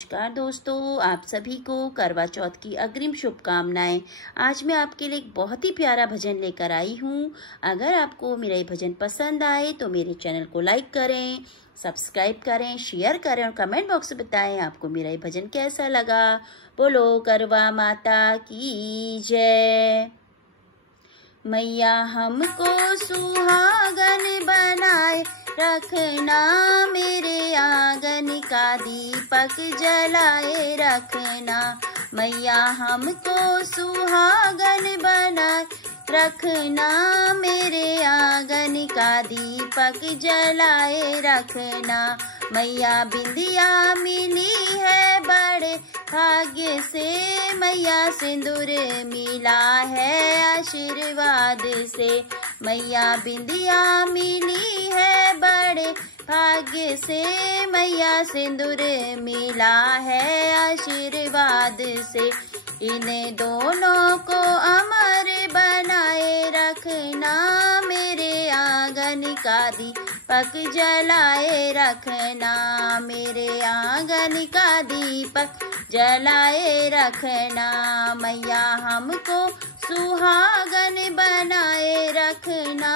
नमस्कार दोस्तों, आप सभी को करवा चौथ की अग्रिम शुभकामनाएं। आज मैं आपके लिए एक बहुत ही प्यारा भजन लेकर आई हूँ। अगर आपको मेरा ये भजन पसंद आए तो मेरे चैनल को लाइक करें, सब्सक्राइब करें, शेयर करें और कमेंट बॉक्स में बताएं आपको मेरा ये भजन कैसा लगा। बोलो करवा माता की जय। मैया हमको सुहागन बनाए रखना, मेरे आंगन का दीपक जलाए रखना। मैया हमको सुहागन बनाए रखना, मेरे आंगन का दीपक जलाए रखना। मैया बिंदिया मिली है बड़े भाग्य से, मैया सिंदूर मिला है आशीर्वाद से। मैया बिंदिया मिली है बड़े भाग्य से, मैया सिंदूर मिला है आशीर्वाद से। इन्हें दोनों को अमर बनाए रखना, मेरे आंगन का दीपक जलाए रखना। मेरे आंगन का दीपक जलाए रखना। मैया हमको सुहागन बनाए रखना,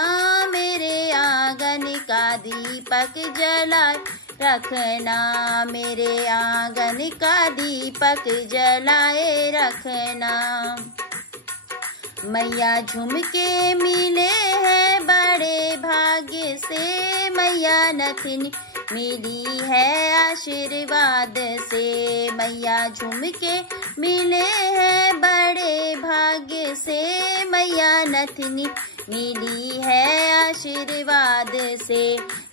मेरे आंगन का दीपक जलाए रखना। मेरे आंगन का दीपक जलाए रखना। मैया झुमके मिले हैं बड़े भाग्य से, मैया नथनी मिली है आशीर्वाद से। मैया झुमके मिले हैं बड़े भाग्य से, मैया नथनी मिली है आशीर्वाद से।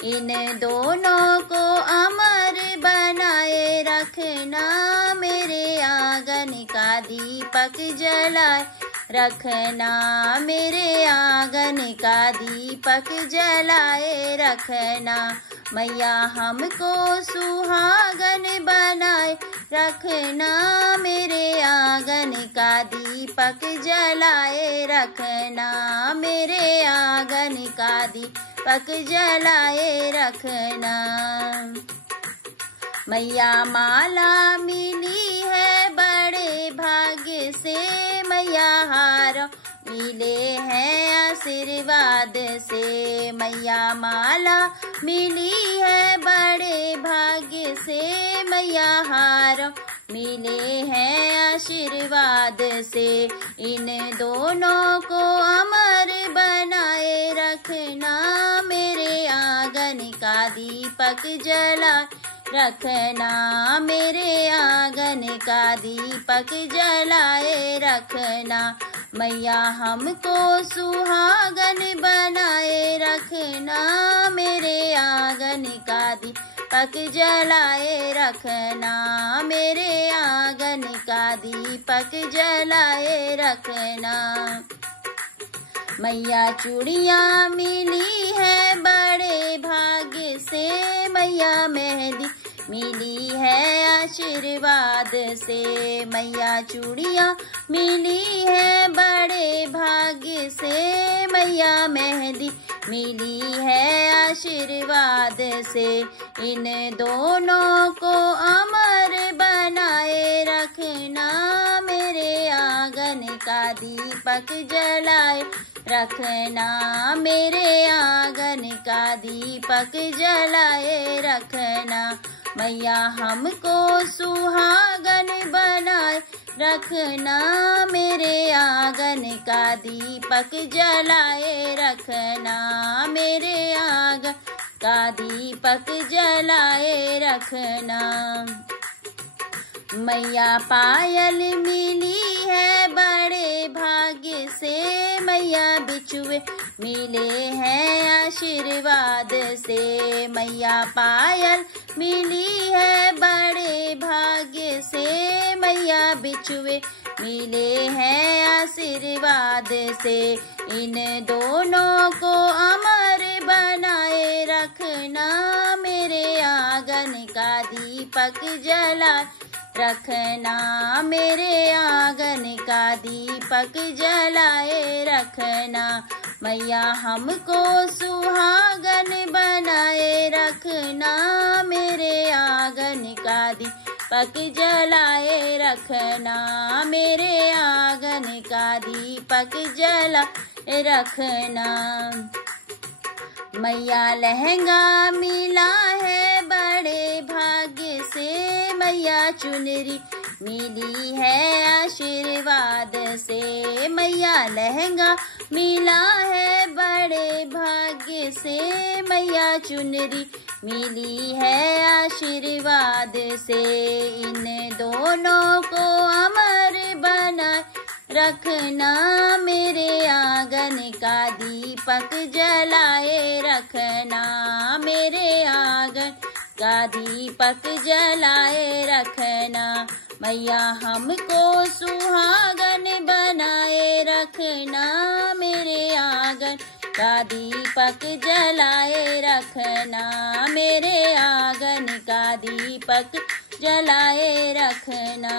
इन दोनों को अमर बनाए रखना, मेरे आंगन का दीपक जलाए रखना। मेरे आंगन का दीपक जलाए रखना। मैया हमको सुहागन बनाए रखना, मेरे आंगन का दीपक जलाए रखना। मेरे आंगन का दीपक जलाए रखना। मैया माला मिली है बड़े भाग्य से, मैया हार मिले हैं आशीर्वाद से। मैया माला मिली है बड़े भाग्य से, मैया हार मिले हैं आशीर्वाद से। इन दोनों को अमर बनाए रखना, मेरे आंगन का दीपक जला रखना। मेरे आंगन का दीपक जलाए रखना। मैया हमको सुहागन बनाए रखना, मेरे आंगन का दीपक जलाए रखना। मेरे आंगन का दीपक जलाए रखना। मैया चूड़ियाँ मिली है बड़े भाग्य से, मैया मेहंदी मिली है आशीर्वाद से। मैया चूड़ियाँ मिली है बड़े भाग्य से, मैया मेहंदी मिली है आशीर्वाद से। इन दोनों को अमर बनाए रखना, मेरे आंगन का दीपक जलाए रखना। मेरे आंगन का दीपक जलाए रखना। मैया हमको सुहागन बनाए रखना, मेरे आंगन का दीपक जलाए रखना। मेरे आंगन का दीपक जलाए रखना। मैया पायल मिली है बड़े भाग्य से, मैया बिछुए मिले हैं आशीर्वाद से। मैया पायल मिली है बड़े भाग्य से, मैया बिछुए मिले हैं आशीर्वाद से। इन दोनों को अमर बनाए रखना, मेरे आंगन का दीपक जला रखना। मेरे आंगन का दीपक जलाए रखना। मैया हमको सुहागन बनाए रखना, मेरे आंगन का दीपक दीपक जलाए रखना, मेरे आंगन का दीपक जलाए रखना। मैया लहंगा मिला है बड़े भाग्य से, मैया चुनरी मिली है आशीर्वाद से। मैया लहंगा मिला है बड़े भाग्य से, मैया चुनरी मिली है आशीर्वाद से। इन दोनों को अमर बनाए रखना, मेरे आंगन का दीपक जलाए रखना, मेरे आंगन का दीपक जलाए रखना। मैया हमको सुहागन बनाए रखना, मेरे आंगन का दीपक जलाए रखना, मेरे आंगन का दीपक जलाए रखना।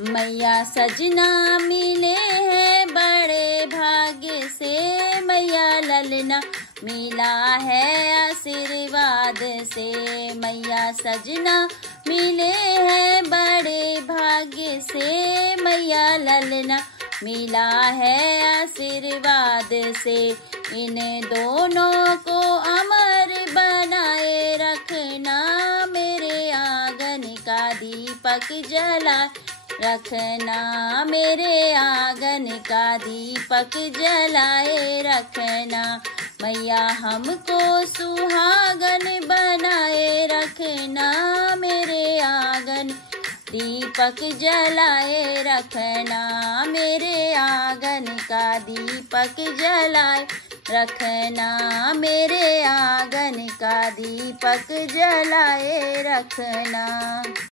मैया सजना मिले हैं बड़े भाग्य से, मैया ललना मिला है आशीर्वाद से। मैया सजना मिले हैं बड़े भाग्य से, मैया ललना मिला है आशीर्वाद से। इन दोनों को अमर बनाए रखना, मेरे आंगन का दीपक जला रखना, मेरे आंगन का दीपक जलाए रखना। मैया हमको सुहागन बनाए रखना, मेरे आंगन दीपक जलाए रखना, मेरे आंगन का दीपक जलाए रखना, मेरे आंगन का दीपक जलाए रखना।